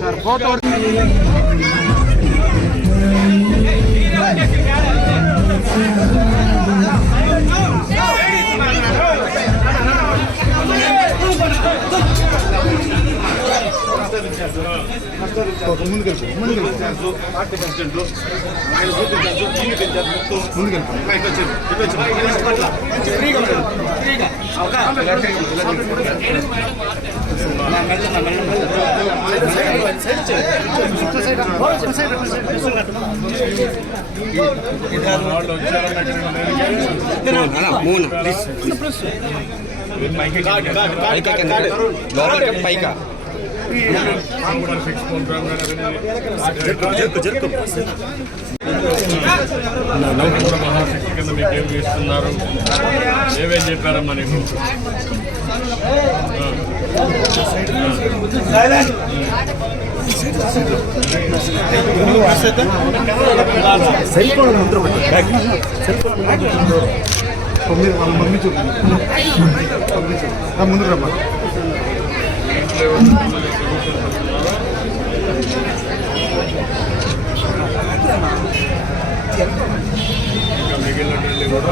Sir photo పైకా మహాశక్తి కింద మీకేం ఇస్తున్నారు, ఏమేం చెప్పారమ్మా నీకు? ముందు రమ్మా ఇంకా మిగిలినటువంటి కూడా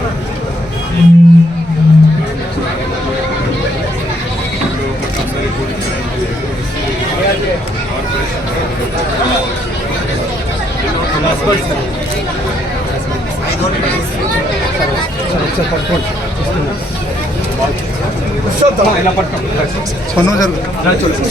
స్పందన జరుగుతుంది.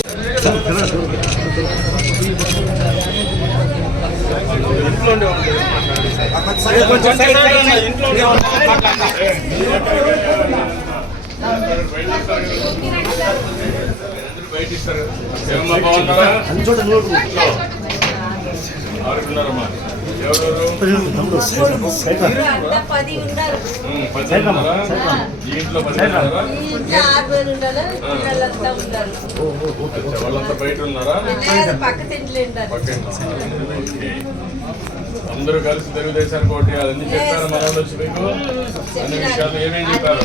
బయటిస్తారు ఏమమ్మా బాగున్నారా? ఆరుకున్నారమ్మా. ఎవరెవరు? 10 ఈ ఇంట్లో 10 ఉన్నారా? వాళ్ళంతా బయట ఉన్నారా? అందరూ కలిసి తెలుగుదేశానికి ఓటు వేయాలని చెప్పారు. మన వాళ్ళు వచ్చి మీకు అన్ని విషయాలు ఏమేమి చెప్పారు?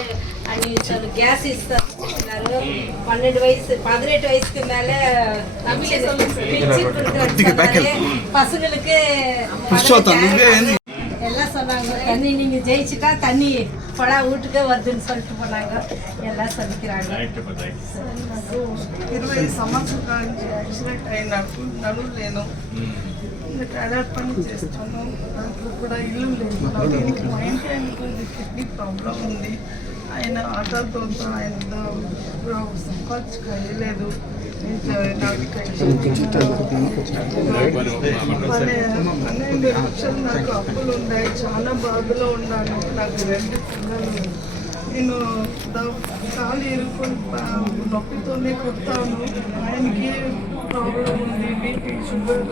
గ్యాస్ ఇస్తారు, 12 వయసు 18 వయసుக்கு மேல பசங்களுக்கு எல்லாம் சொன்னாங்க. தண்ணி நீங்க ஜெயிச்சுட்டா தண்ணி படா வீட்டுக்கே வருதுன்னு சொல்லிட்டு போனாங்க. எல்லாம் சொல்லிக்கிறாங்க. 20 సంవత్సరాల నుంచి యాక్సిడెంట్ అయినాకు నడుము లేను, ట్రావెల్ పని చేస్తాను. నాకు కూడా ఇల్లు లేదు. మా ఇంటి ఆయనకు కిడ్నీ ప్రాబ్లం ఉంది. ఆయన ఆటోతో ఆయన సంపాదించుకోలేదు. 12 లక్షలు నాకు అప్పులు ఉన్నాయి. చాలా బాధలో ఉన్నాను. నాకు 2 పిల్లలు. నేను కాలు ఇరుకొని నొప్పితోనే కొడతాను. ఆయనకి ప్రాబ్లం ఉంది, బీపీ, షుగర్.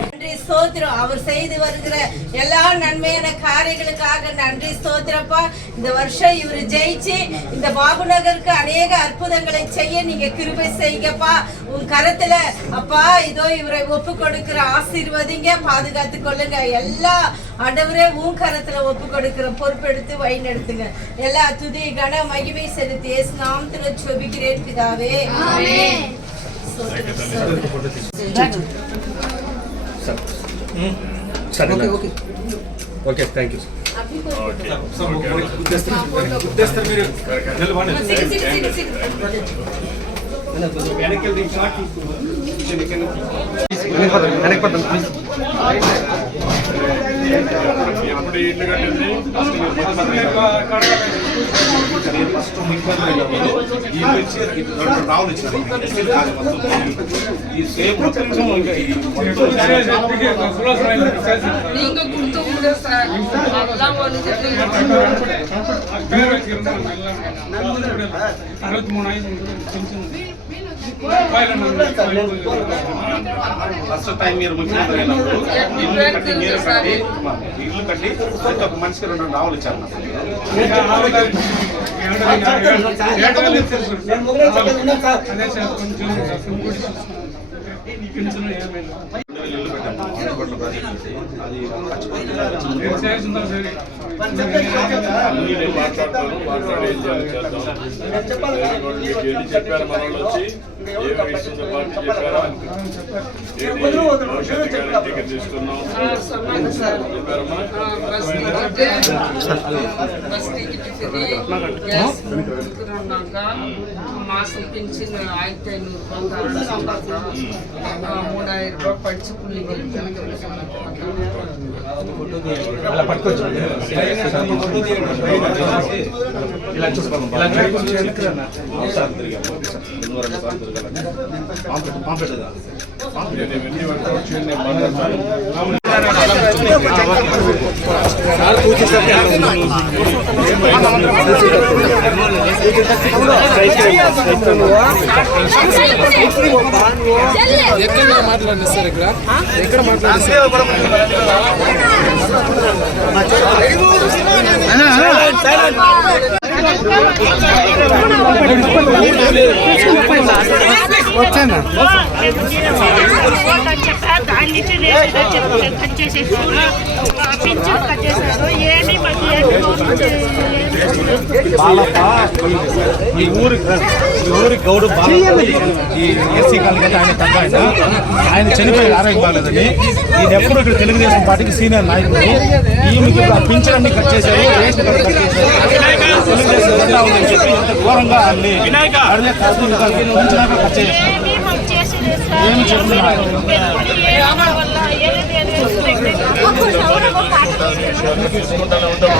நன்றி ஸ்தோத்திரம். அவர் செய்து வருகிற எல்லா நன்மையான காரியங்களுக்காக நன்றி ஸ்தோத்திரப்பா. இந்த வருஷம் இவர் ஜெயிச்சு இந்த பாபுநகருக்கு அநேக அற்புதங்களை செய்ய நீங்க கிருபை செய்யுங்கப்பா. உன் கரத்துல அப்பா இதோ இவரை ஒப்பு கொடுக்கிற ஆசீர்வதிங்க, பாதுகாத்து கொள்ளுங்க. எல்லா ஆண்டவரே உன் கரத்துல ஒப்பு கொடுக்கிற பொறுப்பெடுத்து வழி நடத்துங்க. எல்லா துதி கன மகிமை செலுத்தி இயேசு நாமத்துல ஜெபிக்கிறேன் பிதாவே, ஆமென். ఓకే థ్యాంక్ యూ ఎప్పుడు ఇల్లు కట్టింది? ఫస్ట్ టైం మీరు ముఖ్యమంత్రి అయినప్పుడు ఇల్లు కట్టి మీరు కట్టి ఇల్లు కట్టి ప్రతి ఒక్క మనిషికి 2 రావులు ఇచ్చారు. ఇల్లు పెట్టాము ఆడపట్ల ప్రాజెక్ట్ అది అన్నీ నేను మాట్లాడతాను, మాట్లాడి ఏం చేయాలో చేద్దాం. మీకు ఎన్ని చెప్పారు మన వాళ్ళు వచ్చి, ఏమి ఇస్తుందో పార్టీ చెప్పారా, భవిష్యత్తు గ్యారెంటీకి తీసుకున్నాం చెప్పారమ్మా. మాసం పింఛన్ 1500 3000 రూపాయలు పడిచి పుల్లికి ఎక్కడ మాట్లాడండి సార్, ఎక్కడ మాట్లాడండి వచ్చానా ఈ ఊరి గౌడు ఈ ఎస్సీ కాలనీ కదా ఆయన తగ్గ ఆయన చనిపోయి ఆరోగ్యం బాగాలేదని ఈయన ఎప్పుడు ఇక్కడ తెలుగుదేశం పార్టీకి సీనియర్ నాయకుడు. ఈమెకి పింఛన్ అన్ని కట్ చేశారు, రేషన్ కార్డు కట్ చేశారు, తెలుగుదేశం జెండా ఉందని చెప్పి ఎంత ఘోరంగా అల్లి అడిగే కాదు పింఛన్ కట్ చేశారు. ఏమి చెప్తున్నారు తీసుకుంటానే ఉంటాం.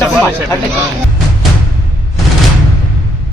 చెప్పమ్మా.